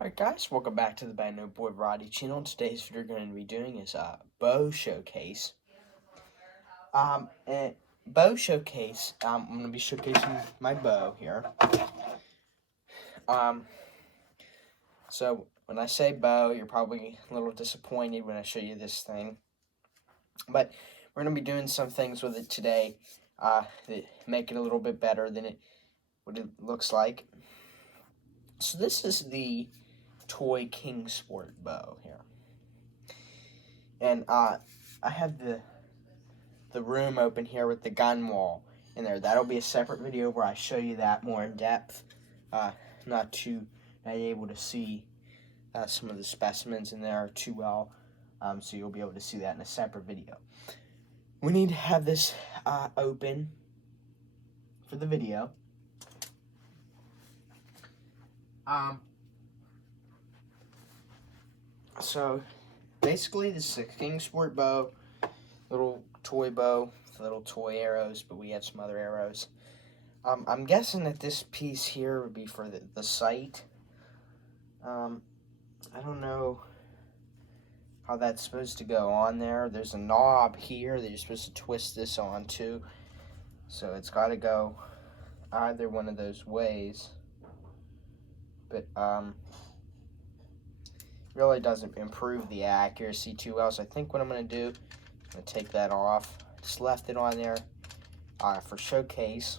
Alright guys, welcome back to the Bad No Boy Variety channel. Today's video we're going to be doing is a bow showcase. Bow showcase, I'm going to be showcasing my bow here. So when I say bow, you're probably a little disappointed when I show you this thing. But we're going to be doing some things with it today that make it a little bit better than what it looks like. So this is the toy King Sport bow here. And I have the room open here with the gun wall in there. That'll be a separate video where I show you that more in depth. Not able to see some of the specimens in there too well, so you'll be able to see that in a separate video. We need to have this open for the video. So basically this is a King Sport bow, little toy bow, little toy arrows, but we have some other arrows. I'm guessing that this piece here would be for the sight. I don't know how that's supposed to go on there. There's a knob here that you're supposed to twist this onto, so it's got to go either one of those ways. But really doesn't improve the accuracy too well. So I think what I'm going to do, I'm going to take that off. Just left it on there for showcase.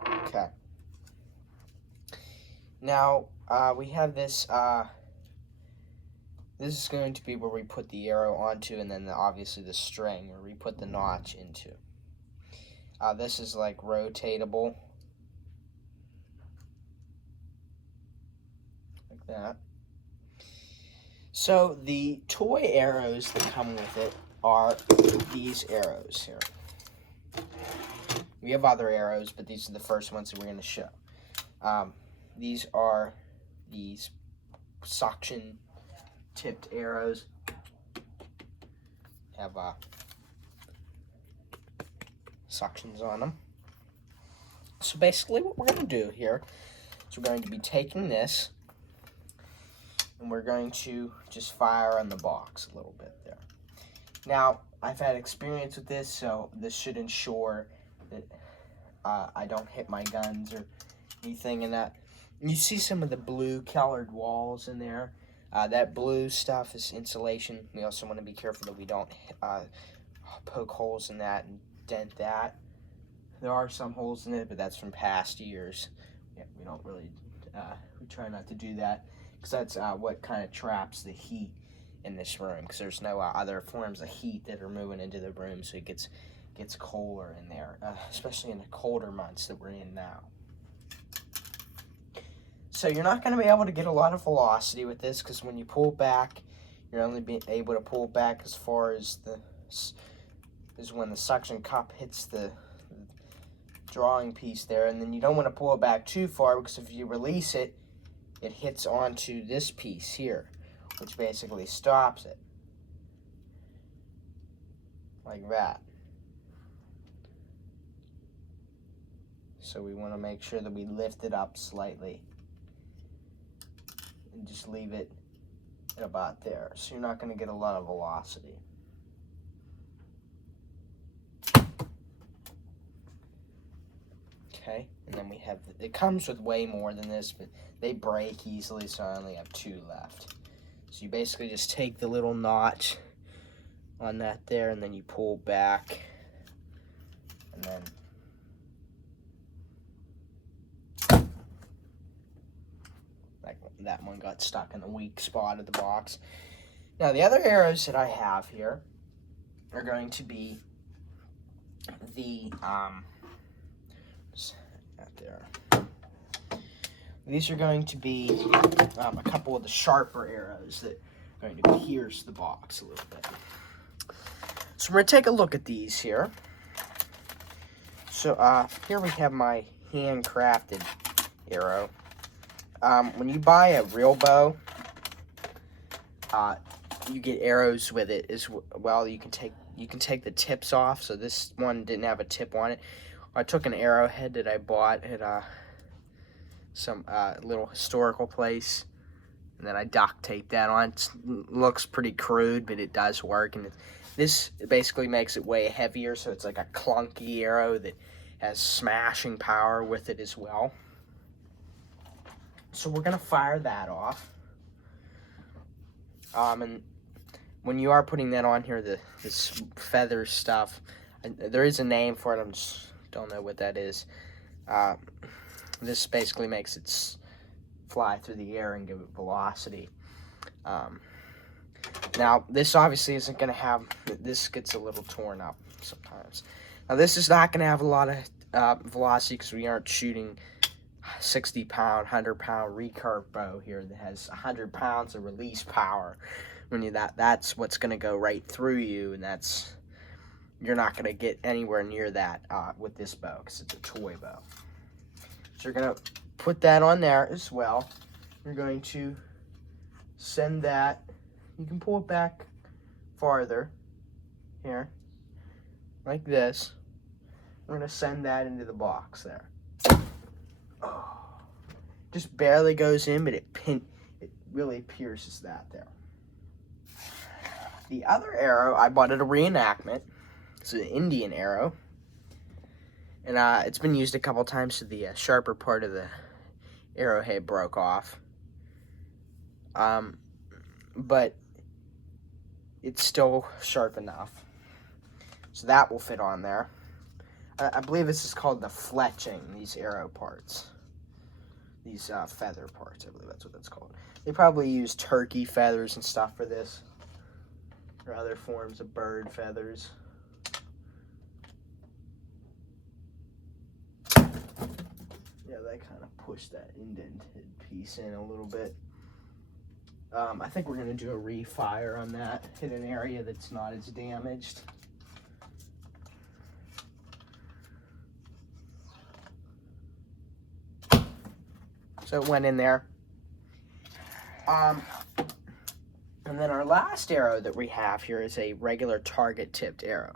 Okay. Now we have this. This is going to be where we put the arrow onto, and then obviously the string where we put the notch into. This is like rotatable. Like that. So the toy arrows that come with it are these arrows here. We have other arrows, but these are the first ones that we're going to show. These are these suction tipped arrows. Have suctions on them. So basically what we're going to do here is we're going to be taking this and we're going to just fire on the box a little bit there. Now, I've had experience with this, so this should ensure that I don't hit my guns or anything in that. You see some of the blue colored walls in there. That blue stuff is insulation. We also want to be careful that we don't poke holes in that and dent that. There are some holes in it, but that's from past years. Yeah, we don't really, we try not to do that, because that's what kind of traps the heat in this room, because there's no other forms of heat that are moving into the room, so it gets colder in there, especially in the colder months that we're in now. So you're not going to be able to get a lot of velocity with this, because when you pull back, you're only able to pull back as far as when the suction cup hits the drawing piece there, and then you don't want to pull it back too far, because if you release it, it hits onto this piece here, which basically stops it. Like that. So we want to make sure that we lift it up slightly and just leave it at about there. So you're not going to get a lot of velocity. Okay, and then we have, it comes with way more than this, but they break easily, so I only have 2 left. So you basically just take the little notch on that there, and then you pull back, and then that one got stuck in the weak spot of the box. Now the other arrows that I have here are going to be the there. These are going to be a couple of the sharper arrows that are going to pierce the box a little bit. So we're going to take a look at these here. So here we have my handcrafted arrow. When you buy a real bow, you get arrows with it as well. You can take the tips off. So this one didn't have a tip on it. I took an arrowhead that I bought at some little historical place, and then I duct taped that on. It looks pretty crude, but it does work. And this basically makes it way heavier, so it's like a clunky arrow that has smashing power with it as well. So we're gonna fire that off. And when you are putting that on here, this feather stuff, there is a name for it. I just don't know what that is. This basically makes it fly through the air and give it velocity. Now, this obviously isn't going to have, this gets a little torn up sometimes. Now, this is not going to have a lot of velocity because we aren't shooting 60-pound, 100-pound recurve bow here that has 100 pounds of release power. When that's what's going to go right through you, and you're not going to get anywhere near that with this bow because it's a toy bow. So you're going to put that on there as well. You're going to send that. You can pull it back farther here, like this. We're going to send that into the box there. Oh, just barely goes in, but it really pierces that there. The other arrow, I bought at a reenactment. It's an Indian arrow. And it's been used a couple times, so the sharper part of the arrowhead broke off. But it's still sharp enough. So that will fit on there. I believe this is called the fletching, these arrow parts. These feather parts, I believe that's what that's called. They probably use turkey feathers and stuff for this, or other forms of bird feathers. Yeah, they kind of push that indented piece in a little bit. I think we're going to do a refire on that, hit an area that's not as damaged. So it went in there. And then our last arrow that we have here is a regular target tipped arrow.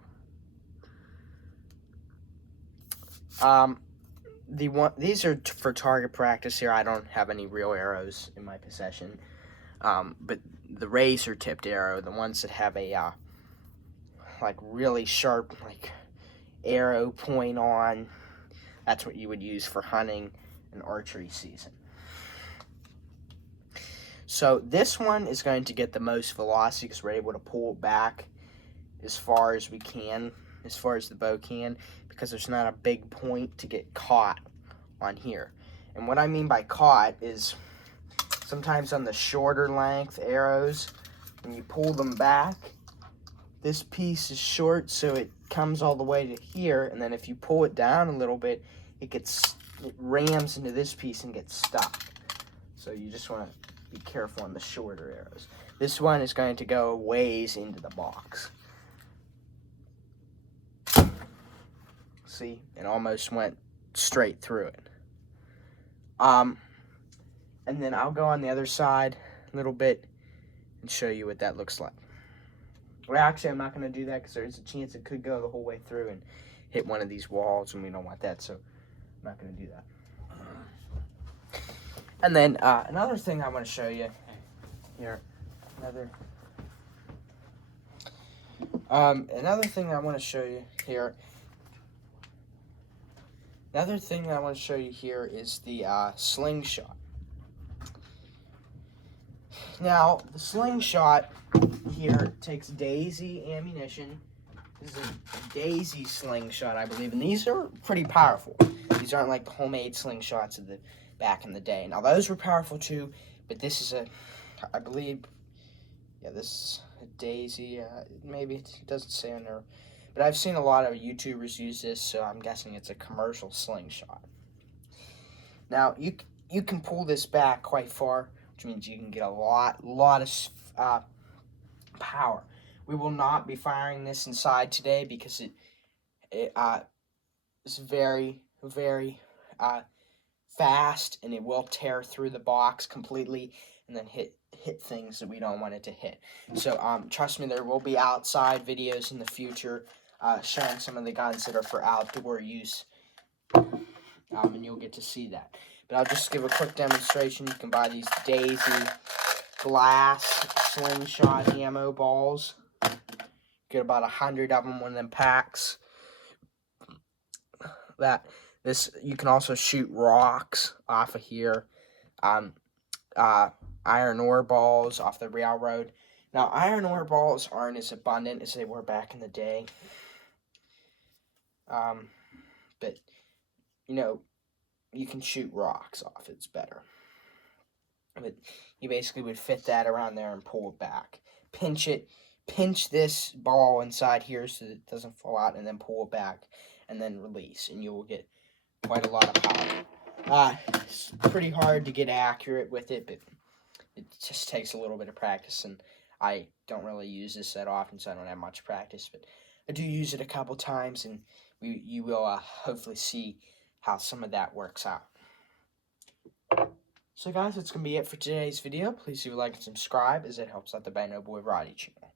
These are for target practice here. I don't have any real arrows in my possession. But the razor tipped arrow, the ones that have a like really sharp like arrow point on, that's what you would use for hunting and archery season. So this one is going to get the most velocity because we're able to pull it back as far as we can, as far as the bow can, because there's not a big point to get caught on here. And what I mean by caught is sometimes on the shorter length arrows, when you pull them back, this piece is short, so it comes all the way to here, and then if you pull it down a little bit, it rams into this piece and gets stuck. So you just want to be careful on the shorter arrows. This one is going to go ways into the box. See, it almost went straight through it. And then I'll go on the other side a little bit and show you what that looks like. Well, actually, I'm not going to do that because there's a chance it could go the whole way through and hit one of these walls, and we don't want that, so I'm not going to do that. And then another thing I want to show you here, another thing I want to show you here. Another thing I want to show you here is the slingshot. Now, the slingshot here takes daisy ammunition. This is a daisy slingshot, I believe, and these are pretty powerful. These aren't like homemade slingshots of the back in the day. Now, those were powerful too, but this is I believe, yeah, this is a daisy. Maybe it doesn't say on there, but I've seen a lot of YouTubers use this, so I'm guessing it's a commercial slingshot. Now, you can pull this back quite far, which means you can get a lot of power. We will not be firing this inside today because it is very, very fast, and it will tear through the box completely and then hit things that we don't want it to hit. So trust me, there will be outside videos in the future showing some of the guns that are for outdoor use and you'll get to see that. But I'll just give a quick demonstration. You can buy these Daisy glass slingshot ammo balls. Get about 100 of them, one of them packs. You can also shoot rocks off of here. Iron ore balls off the railroad. Now, iron ore balls aren't as abundant as they were back in the day. But, you know, you can shoot rocks off. It's better. But you basically would fit that around there and pull it back. Pinch this ball inside here so that it doesn't fall out, and then pull it back, and then release, and you will get quite a lot of power. It's pretty hard to get accurate with it, but it just takes a little bit of practice, and I don't really use this that often, so I don't have much practice, but I do use it a couple times, and you will hopefully see how some of that works out. So guys, that's going to be it for today's video. Please do like and subscribe, as it helps out the Bad No Boy Variety channel.